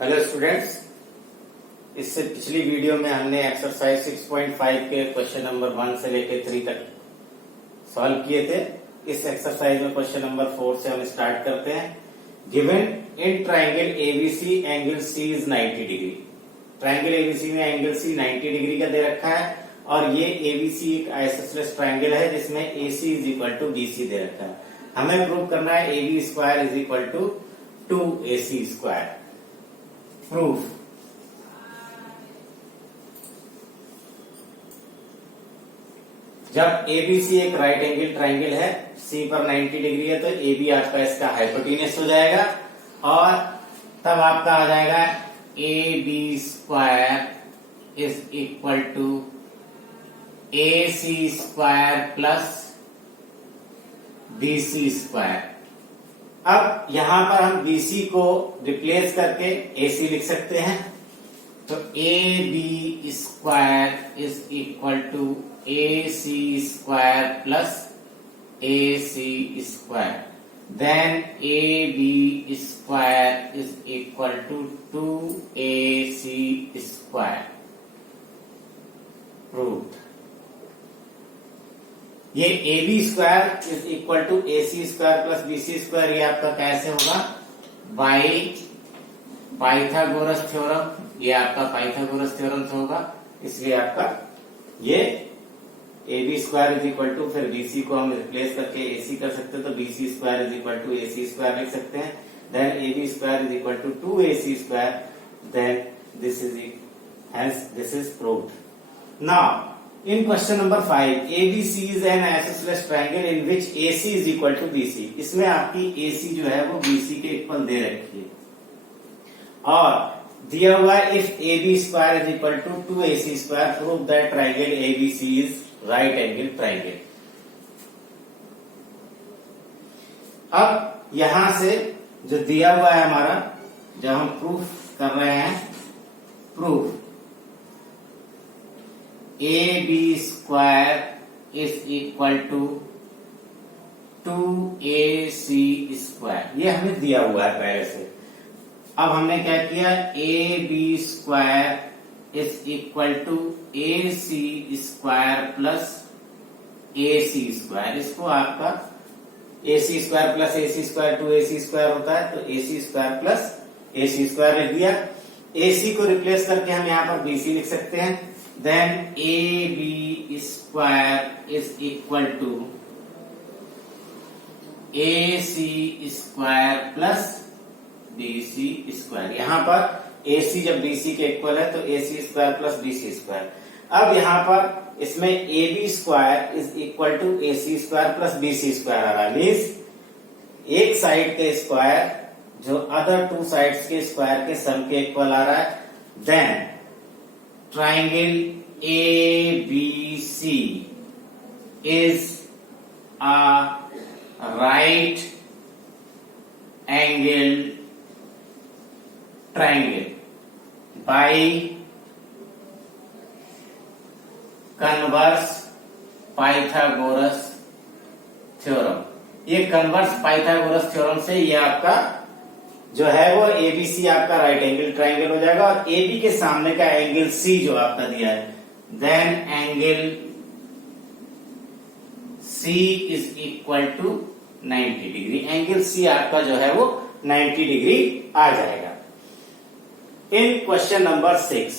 Hello students, इससे पिछली video में हमने एक्सरसाइज 6.5 के क्वेश्चन नंबर 1 से लेकर 3 तक सॉल्व किए थे। इस एक्सरसाइज में क्वेश्चन नंबर 4 से हम स्टार्ट करते हैं। Given in triangle ABC angle C is 90 degree. Triangle ABC में एंगल सी 90 डिग्री का दे रखा है और ये एबीसी एक आइसोसेलेस ट्राइंगल है जिसमें AC is equal to BC दे रखा है। हमें प्रूव करना है AB square is equal to 2ac square. Proof जब एबीसी एक राइट एंगल ट्राइंगल है, सी पर 90 डिग्री है, तो एबी आपका इसका हाइपोटेन्यूस हो जाएगा और तब आपका आ जाएगा A B square is equal to A C square plus B C square. अब यहां पर हम बीसी को रिप्लेस करके एसी लिख सकते हैं, तो A B square is equal to A C square plus A C square. Then A B square is equal to 2ac square. Proved. ये A B square is equal to A C square plus B C square, ये आपका कैसे होगा? By Pythagoras theorem. ये आपका Pythagoras theorem से होगा, इसलिए आपका ये A B square is equal to, फिर बी सी को हम रिप्लेस करके ए सी कर सकते हैं, तो B C square is equal to A C square लिख सकते हैं। Then A B square is equal to 2ac square. Then this is proved. Now in question number 5, ABC is an isosceles triangle in which AC is equal to BC। इसमें आपकी AC जो है वो BC के equal दे रखी है और दिया हुआ है if AB square is equal to 2AC square, prove that triangle ABC is right angle triangle। अब यहां से जो दिया हुआ है हमारा, जब हम प्रूफ कर रहे हैं, proof A B square is equal to 2ac square, ये हमें दिया हुआ है पहले से। अब हमने क्या किया? A B square is equal to A C square plus A C square. इसको आपका A C square plus A C square 2ac square होता है, तो A C square plus A C square लिख दिया। ए सी को रिप्लेस करके हम यहाँ पर बी सी लिख सकते हैं। Then AB square is equal to AC square plus BC square। यहाँ पर AC जब BC के इक्वल है तो AC square plus BC square. अब यहाँ पर इसमें AB square is equal to AC square plus BC square आ रहा है, मीन्स एक साइड के स्क्वायर जो अदर टू साइड्स के स्क्वायर के सम के इक्वल आ रहा है। Then triangle ABC is a right angle triangle by converse Pythagoras theorem। ये कन्वर्स पाइथागोरस थ्योरम से ये आपका जो है वो एबीसी आपका राइट एंगल ट्राइंगल हो जाएगा और एबी के सामने का एंगल सी जो आपका दिया है, then angle C is equal to 90 degree. Angle C आपका जो है वो 90 डिग्री आ जाएगा। In question number 6,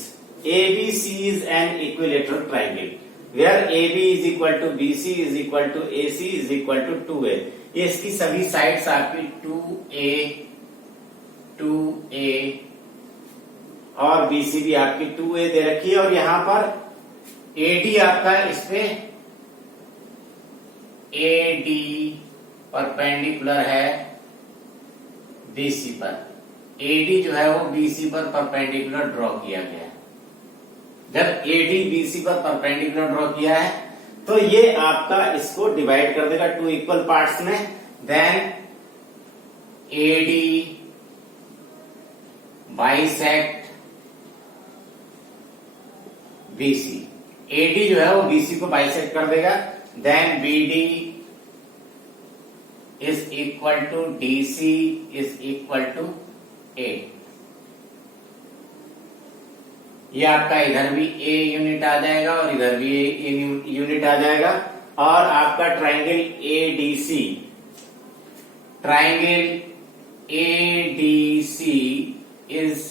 ABC is an equilateral triangle where AB is equal to BC is equal to AC is equal to 2a। ये इसकी सभी sides आपकी 2a और BC भी आपकी 2a दे रखी है और यहां पर AD आपका इस पे AD परपेंडिकुलर है BC पर। AD जो है वो BC पर परपेंडिकुलर ड्रॉ किया गया है। जब AD BC पर परपेंडिकुलर ड्रॉ किया है तो ये आपका इसको डिवाइड कर देगा 2 इक्वल पार्ट्स में। Then AD bisect BC। AD जो है वो BC को बाइसेक्ट कर देगा। Then BD is equal to DC is equal to 8। ये आपका इधर भी ए यूनिट आ जाएगा और इधर भी ए यूनिट आ जाएगा। और आपका triangle ADC, triangle ADC is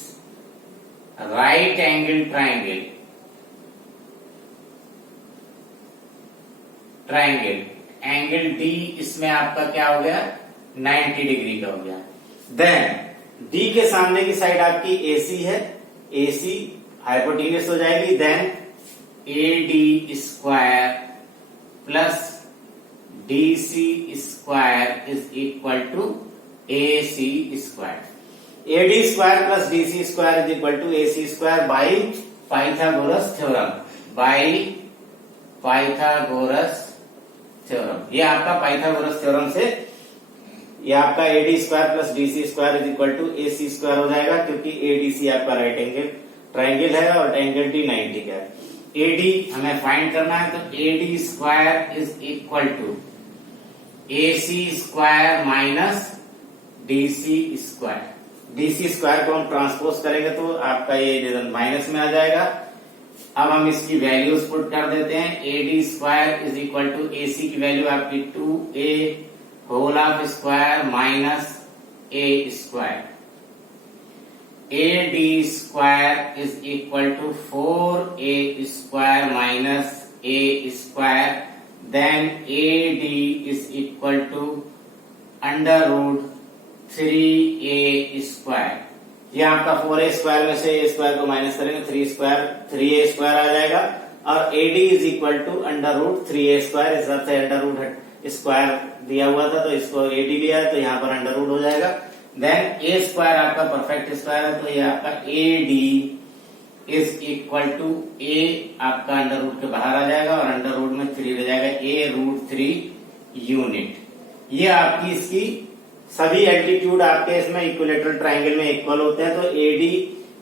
right angle triangle, triangle angle D इसमें आपका क्या हो गया 90 डिग्री का हो गया। देन डी के सामने की साइड आपकी एसी है, एसी हाइपोटेन्यूस हो जाएगी। Then A D square plus DC square is equal to A C square. A D square plus DC square is equal to A C square by Pythagoras theorem, by Pythagoras theorem. ये आपका Pythagoras theorem से ये आपका AD square plus DC square is equal to A C square हो जाएगा, क्योंकि ADC आपका right angle triangle है और एंगल डी 90 का है। एडी हमें फाइंड करना है, तो AD square is equal to A C square minus DC square. DC square को हम ट्रांसपोज करेंगे तो आपका ये माइनस में आ जाएगा। अब हम इसकी वैल्यूज पुट कर देते हैं। A D square is equal to A C की वैल्यू आपकी 2a whole of square minus A square. A D square is equal to 4a square minus A square. Then A D is equal to under root 3a square. ये आपका 4a square में से a square को minus करेंगे 3a square आ जाएगा। और A D is equal to under root 3a square. इस तरह से अंडर रूट स्क्वायर दिया हुआ था तो इसको ए डी लिया है तो यहाँ पर अंडर रूट हो जाएगा। देन ए स्क्वायर आपका परफेक्ट स्क्वायर है तो ये आपका A D is equal to A आपका अंडर रूट के बाहर आ जाएगा और अंडर रूट में 3 रह जाएगा, ए रूट 3 यूनिट। ये आपकी इसकी सभी एल्टीट्यूड आपके इसमें इक्विलेटरल ट्राइंगल में इक्वल होते हैं, तो ए डी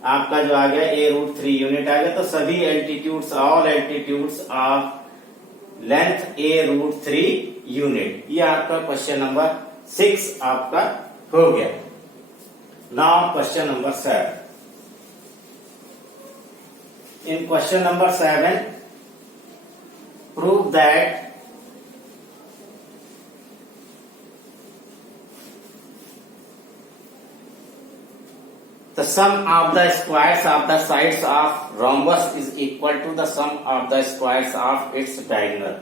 आपका जो आ गया ए रूट 3 यूनिट आ गया। तो सभी altitudes, all altitudes of length A root 3 unit. ये आपका क्वेश्चन नंबर 6 आपका हो गया। Now question number 7। In question number 7 prove that the sum of the squares of the sides of rhombus is equal to the sum of the squares of its diagonal.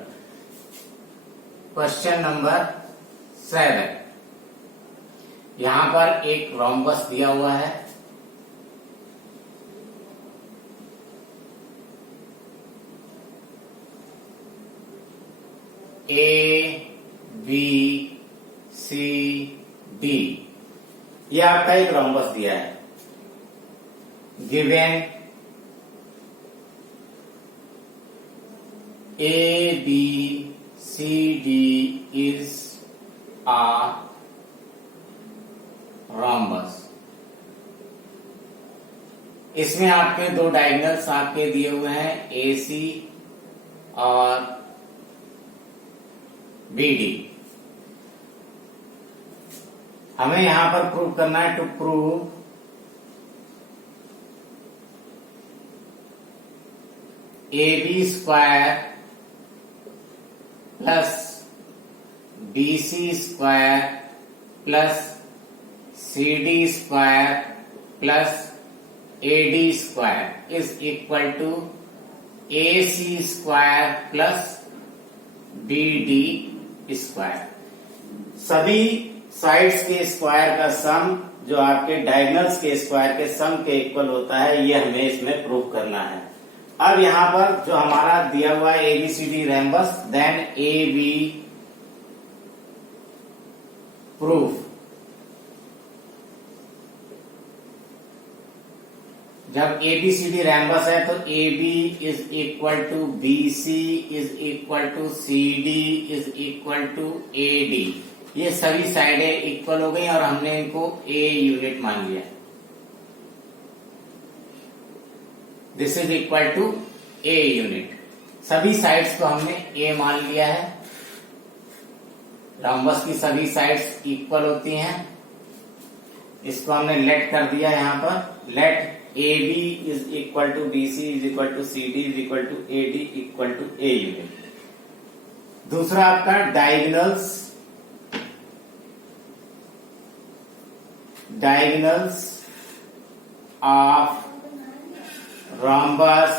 Question number 7। यहां पर एक rhombus दिया हुआ है, ए B C D. ये आपका एक rhombus दिया है। Given A B C D is a rhombus. इसमें आपके दो डायगोनल्स आपके दिए हुए हैं, ए सी और बी डी। हमें यहां पर प्रूव करना है, to prove A B square plus B C square plus C D square plus A D square is equal to A C square plus B D square. सभी साइड्स के square का sum जो आपके diagonals के square के sum के equal होता है, ये हमें इसमें प्रूव करना है। अब यहां पर जो हमारा दिया हुआ है ABCD rhombus, then A B proof. जब ABCD रोम्बस है तो AB is equal to BC is equal to CD is equal to AD। ये सभी साइडें इक्वल हो गई और हमने इनको A यूनिट मान लिया। This is equal to A unit. सभी साइड्स को हमने A मान लिया है। रोम्बस की सभी साइड्स इक्वल होती हैं। इसको हमने लेट कर दिया यहाँ पर, let A B is equal to B C is equal to C D is equal to A D equal to A unit. दूसरा आपका diagonals of rhombus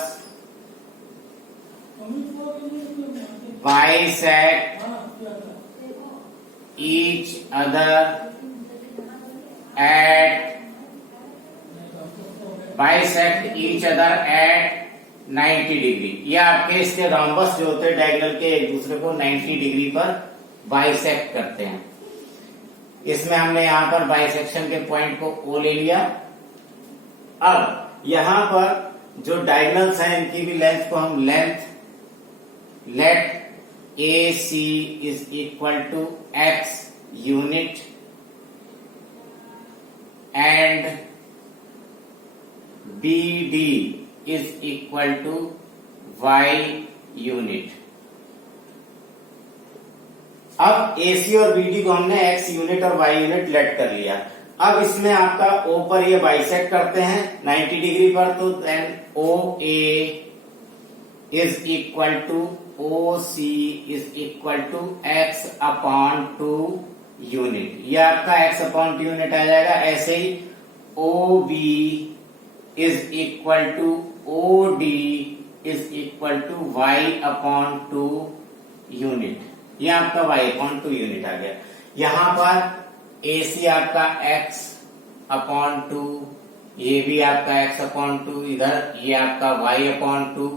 bisect each other at 90 degree. ये आपके इसके rhombus जो होते हैं diagonal के एक दूसरे को 90 डिग्री पर बाइसेक्ट करते हैं। इसमें हमने यहां पर बाइसेक्शन के पॉइंट को O ले लिया। अब यहां पर जो डायगोनल्स हैं इनकी भी लेंथ को हम let A C is equal to X unit and B D is equal to Y unit. अब AC और BD को हमने x यूनिट और y यूनिट लेट कर लिया। अब इसमें आपका O पर ये बाइसेक्ट करते हैं 90 डिग्री पर, तो then OA is equal to OC is equal to x upon 2 unit. ये आपका x अपॉन 2 यूनिट आ जाएगा। ऐसे ही OB is equal to OD is equal to y upon 2 unit. ये आपका y अपॉन 2 यूनिट आ गया। यहां पर AC आपका x अपॉन 2, ये भी आपका x अपॉन 2, इधर ये आपका y अपॉन 2,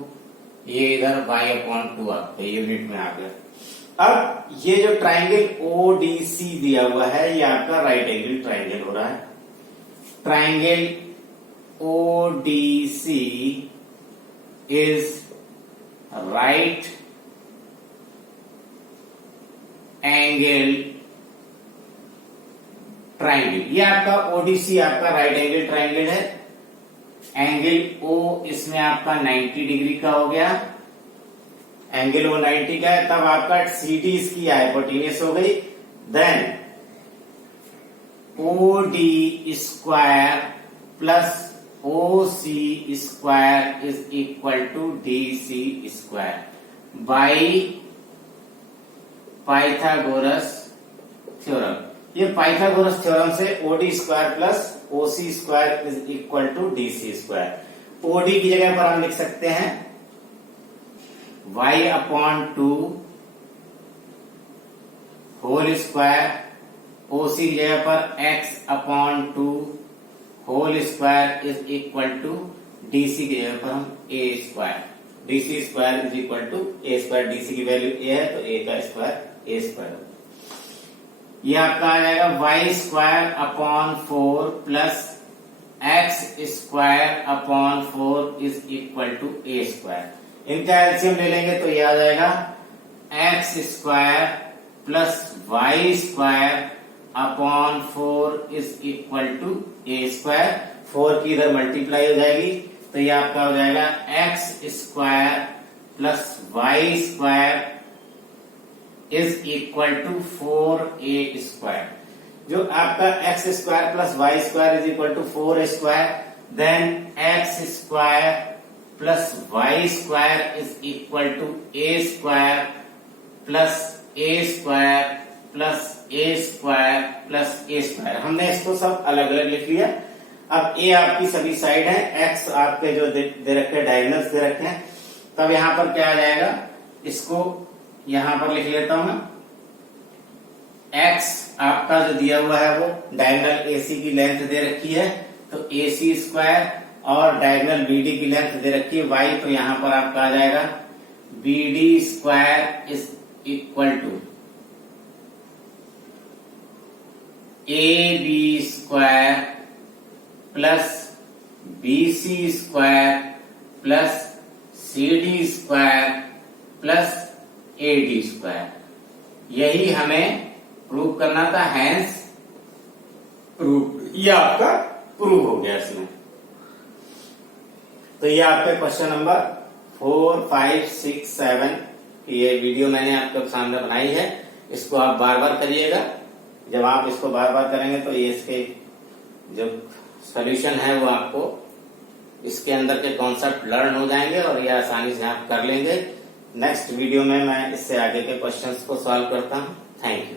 ये इधर y अपॉन 2 आपके यूनिट में आ गया। अब ये जो ट्राइंगल ODC दिया हुआ है ये आपका राइट एंगल ट्राइंगल हो रहा है। Triangle ODC is right angle triangle. ये आपका ODC आपका राइट एंगल ट्राइंगल है। एंगल O इसमें आपका 90 डिग्री का हो गया, एंगल O 90 का है। तब आपका CD इसकी हाइपोटेन्यूस हो गई। Then OD square plus OC square is equal to DC square by Pythagoras theorem. ये पाइथागोरस थ्योरम से OD square plus OC square is equal to DC square. OD की जगह पर हम लिख सकते हैं y upon 2 whole square, OC की जगह पर x upon 2 whole square is equal to DC की जगह पर हम a square, DC square is equal to a square. DC की वैल्यू a है तो a का स्क्वायर a स्क्वायर। ये आपका आ जाएगा y square upon 4 plus x square upon 4 is equal to a square. इनका एलसीएम ले लेंगे तो ये आ जाएगा x square plus y square upon 4 is equal to a square. 4 की इधर मल्टीप्लाई हो जाएगी तो ये आपका हो जाएगा x square plus y square is equal to 4a square. जो आपका x square plus y square is equal to 4 square, then x square plus y square is equal to a square plus a square plus a square plus a square. हमने इसको सब अलग अलग लिख लिया। अब a आपकी सभी साइड है, x आपके जो दे रखे हैं डायगोनल्स दे रखे हैं। तब यहां पर क्या आ जाएगा, इसको यहां पर लिख लेता हूं मैं। x आपका जो दिया हुआ है वो डायगोनल AC की लेंथ दे रखी है तो AC स्क्वायर, और डायगोनल BD की लेंथ दे रखी है y, तो यहां पर आपका आ जाएगा BD square is equal to AB square plus BC square plus CD square plus AD square. यही हमें प्रूव करना था, हैंस प्रूव। ये आपका प्रूव हो गया इसमें। तो ये आपके क्वेश्चन नंबर 4, 5, 6, 7 ये वीडियो मैंने आपके सामने बनाई है। इसको आप बार बार करिएगा। जब आप इसको बार बार करेंगे तो ये इसके जो सॉल्यूशन है वो आपको इसके अंदर के कॉन्सेप्ट लर्न हो जाएंगे और ये आसानी से आप कर लेंगे। नेक्स्ट वीडियो में मैं इससे आगे के क्वेश्चंस को सॉल्व करता हूँ। Thank you.